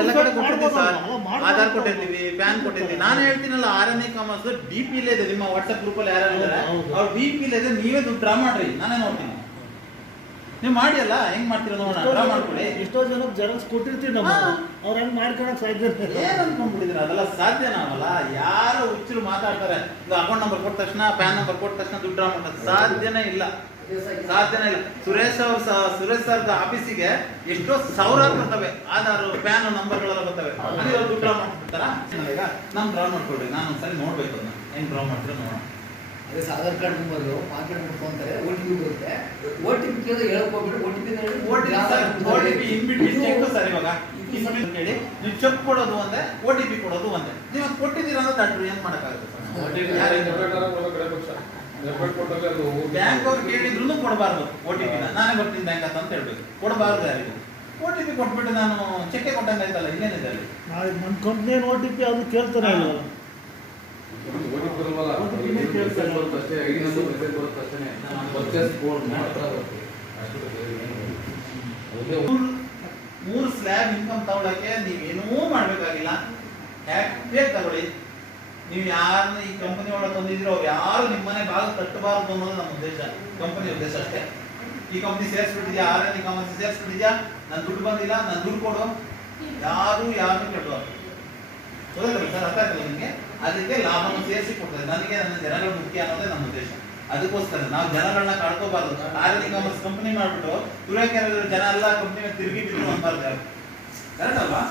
ಎಲ್ಲ ಕಡೆ ಕೊಟ್ಟಿರ್ತೀವಿ ಸರ್, ಆಧಾರ್ ಕೊಟ್ಟಿರ್ತೀವಿ, ಪ್ಯಾನ್ ಕೊಟ್ಟಿರ್ತೀವಿ. ನಾನು ಹೇಳ್ತೀನಲ್ಲ, ಆರ್.ಎನ್.ಐ ಕಾಮರ್ಸ್ DP ಇಲ್ಲೇ ಇದೆ. ನಿಮ್ಮ ವಾಟ್ಸ್ಆಪ್ ಗ್ರೂಪಲ್ಲಿ ಯಾರು ಇದ್ದಾರೆ ಅವ್ರು DP ಇಲ್ಲೇ ಇದೆ, ನೀವೇ ದುಡ್ಡು ಡ್ರಾ ಮಾಡ್ರಿ, ನಾನೇ ನೋಡ್ತೀನಿ. ನೀವು ಮಾಡಿ ಅಲ್ಲ, ಹೆಂಗ್ ಮಾಡ್ತೀರ ನೋಡೋಣ, ಡ್ರಾ ಮಾಡ್ಕೊಳ್ಳಿ. ಎಷ್ಟೋ ಜನಕ್ಕೆ ಜೆರಾಕ್ಸ್ ಕೊಟ್ಟಿರ್ತೀವಿ ನಾವು, ಅವ್ರು ಹೆಂಗ್ ಮಾಡ್ಕೊಳಕ್ ಸಾಧ್ಯ? ಏನ್ ಅನ್ಕೊಂಡ್ಬಿಟ್ಟಿದ್ರೆ ಅದೆಲ್ಲ ಸಾಧ್ಯನಾವಲ್ಲ. ಯಾರೋ ಹುಚ್ಚರು ಮಾತಾಡ್ತಾರೆ, ಇದು ಅಕೌಂಟ್ ನಂಬರ್ ಕೊಟ್ಟ ತಕ್ಷಣ, ಪ್ಯಾನ್ ನಂಬರ್ ಕೊಟ್ಟ ತಕ್ಷಣ ದುಡ್ಡು ಡ್ರಾ ಮಾಡೋದು ಸಾಧ್ಯನೇ ಇಲ್ಲ, ಸಾಧ್ಯನೇ ಇಲ್ಲ. ಸುರೇಶ್ ಸರ್ದ ಆಫೀಸಿಗೆ ಎಷ್ಟೋ ಸಾವಿರಾರು ಬರ್ತವೆ, ಆಧಾರ್ ಪ್ಯಾನ್ ನಂಬರ್ಗಳೆಲ್ಲ ಬರ್ತವೆ, ಅಲ್ಲಿ ಅವ್ರು ದುಡ್ಡು ಡ್ರಾ ಮಾಡ್ಬಿಡ್ತಾರ. ಈಗ ನಮ್ ಡ್ರಾ ಮಾಡ್ಕೊಳ್ರಿ, ನಾನು ಒಂದ್ಸರಿ ನೋಡ್ಬೇಕು ಅದನ್ನ ಹೆಂಗ್ ಡ್ರಾ ಮಾಡ್ತೀರ ನೋಡೋಣ. ಅದೇ ಆಧಾರ್ ಕಾರ್ಡ್ ನಂಬರ್ ಮಾರ್ಕೆಟ್ ಮಾಡ್ಕೊಂತಾರೆ, OTP ಬರುತ್ತೆ. OTP ಕೇಳಿದ್ರೆ ಹೇಳ್ಕೊಬಿಟ್ಟು OTP ಇನ್ಬಿಟ್ವೀನ್ ಚೆಕ್ ಸರ್. ಇವಾಗ ಹೇಳಿ, ನೀವು ಚೆಕ್ ಕೊಡೋದು ಒಂದೇ, OTP ಕೊಡೋದು ಒಂದೇ. ನೀವು ಅದು ಕೊಟ್ಟಿದ್ದೀರಾ ಅಂದ್ರೆ ದಾಟ್ರು ಏನ್ ಮಾಡಕ್ಕಾಗುತ್ತೆ ಸರ್? ಬ್ಯಾಂಕ್ ಅವ್ರು ಕೇಳಿದ್ರು ಕೊಡಬಾರ್ದು OTP ನ. ನಾನೇ ಬರ್ತೀನಿ ಬ್ಯಾಂಕ್ ಅಂತ ಹೇಳ್ಬೇಕು, ಕೊಡಬಾರ್ದು ಯಾರಿಗೂ. OTP ಕೊಟ್ಬಿಟ್ಟು ನಾನು ಚೆಕ್ ಕೊಟ್ಟಂಗೆ ಆಯ್ತಲ್ಲ, ಇನ್ನೇನಿದೆ ಅಲ್ಲಿ? ನಮ್ಮ ಕಂಪ್ನಿ OTP ಅದು ಕೇಳ್ತಾನೆ ಇಲ್ಲ. ಮೂರು ಸ್ಲ್ಯಾಬ್ ಇನ್ಕಮ್ ತಗೊಳಕ್ಕೆ ನೀವೇನೂ ಮಾಡ್ಬೇಕಾಗಿಲ್ಲ, ಹ್ಯಾಪಿ ತಗೊಳ್ಳಿ. ನೀವು ಯಾರನ್ನ ಈ ಕಂಪನಿ ಒಳಗೆ ತಂದಿದ್ದೀರೋ ಅವ್ರು ಯಾರು ನಿಮ್ಮನೆ ಭಾಗ ಕಟ್ಟಬಾರದು ಅನ್ನೋದು ನಮ್ಮ ಉದ್ದೇಶ, ಕಂಪನಿ ಉದ್ದೇಶ ಅಷ್ಟೇ. ಈ ಕಂಪನಿ ಸೇರಿಸ್ಬಿಟ್ಟಿದ್ಯಾ, ಆರ್.ಎನ್.ಐ ಕಾಮರ್ಸ್ ಸೇರಿಸ್ಬಿಟ್ಟಿದ್ಯಾ, ನನ್ನ ದುಡ್ಡು ಬಂದಿಲ್ಲ, ನನ್ನ ದುಡ್ಡು ಕೊಡು, ಯಾರನ್ನೂ ಕಟ್ಟಬಾರ್ದು. ಗೊತ್ತಾಗಲ್ಲ ಸರ್? ಅರ್ಥ ಆಗ್ತದೆ ನಿಮಗೆ? ಅದಕ್ಕೆ ಲಾಭವನ್ನು ಸೇರಿಸಿ ಕೊಡ್ತದೆ. ನನಗೆ ನನ್ನ ಜನಗಳು ಮುಖ್ಯ ಅನ್ನೋದೇ ನಮ್ಮ ಉದ್ದೇಶ. ಅದಕ್ಕೋಸ್ಕರ ನಾವು ಜನಗಳನ್ನ ಕಳ್ಕೋಬಾರ್ದು. ಆರ್.ಎನ್.ಐ ಕಾಮರ್ಸ್ ಕಂಪನಿ ಮಾಡ್ಬಿಟ್ಟು ತುಳಿಕೆರೆ ಜನ ಎಲ್ಲ ಕಂಪನಿ ಮೇಲೆ ತಿರುಗಿ ಬಿಟ್ಟು ಅನ್ಬಾರ್ದು. ಕರೆಕ್ಟ್ ಅಲ್ವಾ?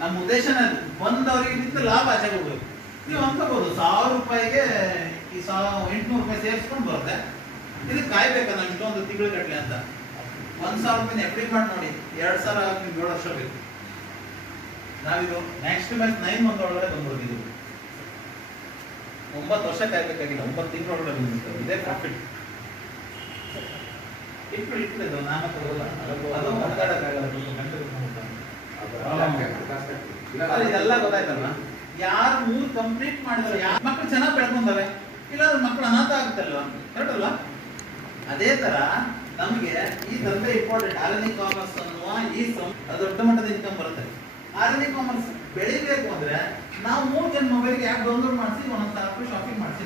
ನಮ್ಮ ಉದ್ದೇಶನೇ ಅದು. ಬಂದವರಿಗೆ ನಿಂತು ಲಾಭ ಆಚೆ ಕೊಡ್ಬೇಕು. ನೀವು ಅನ್ಕೋಬಹುದು 1000 ರೂಪಾಯಿಗೆ ಈ 800 ರೂಪಾಯಿ ಸೇರಿಸ್ಕೊಂಡು ಬರುತ್ತೆ, ಇದಕ್ಕೆ ಕಾಯ್ಬೇಕಲ್ಲ ಇಷ್ಟೊಂದು ತಿಂಗಳು ಗಟ್ಟಲೆ ಅಂತ. 1000 ರೂಪಾಯಿ ಎಫ್.ಡಿ ಮಾಡಿ ನೋಡಿ, 2000 ಆಗಿ 7 ವರ್ಷ ಬೇಕು. ನಾವಿದು ನೆಕ್ಸ್ಟ್ ಮಂತ್ 9 ಮಂತ್ ಒಳಗಡೆ ಬಂದ್ಬಿಡ್ತಿದ್ವಿ. 9 ವರ್ಷ ಕಾಯ್ಬೇಕಾಗಿಲ್ಲ, 9 ತಿಂಗಳ ಒಳಗಡೆ ಬಂದ್ಬಿಡ್ತದೆ. ಇದೇ ಪ್ರಾಫಿಟ್. ಇಟ್ಬಿಟ್ಟು ನಾಮ ತಗೋಲ್ಲ, ಅದು ಮಾತಾಡಕ್ಕಾಗಲ್ಲ. ಇದೆಲ್ಲ ಗೊತ್ತಾಯ್ತಲ್ಲ. ಯಾರು 3 ಕಂಪ್ಲೀಟ್ ಮಾಡಿದ್ರೆ ಮಕ್ಕಳು ಚೆನ್ನಾಗಿ ಬೆಳ್ಕೊಂಡವೆ, ಇಲ್ಲಾಂದ್ರೆ ಮಕ್ಕಳು ಅನಾಥ ಆಗುತ್ತಲ್ವಾ? ಕರೆಕ್ಟ್ ಅಲ್ಲ? ಅದೇ ತರ ನಮಗೆ ಈ ದಂಧೆ ಇಂಪಾರ್ಟೆಂಟ್. ಆರ್.ಎನ್.ಐ ಕಾಮರ್ಸ್ ಅನ್ನುವ ಈ ಅದು ದೊಡ್ಡ ಮಟ್ಟದ ಇನ್ಕಮ್ ಬರುತ್ತೆ. ಆರ್.ಎನ್.ಐ ಕಾಮರ್ಸ್ ಬೆಳಿಬೇಕು ಅಂದ್ರೆ ನಾವು 3 ಜನ ಮೊಬೈಲ್ಗೆ ಆ್ಯಪ್ ಡೌನ್ಲೋಡ್ ಮಾಡಿಸಿ ಒಂದೊಂದು ಶಾಪಿಂಗ್ ಮಾಡಿಸಿ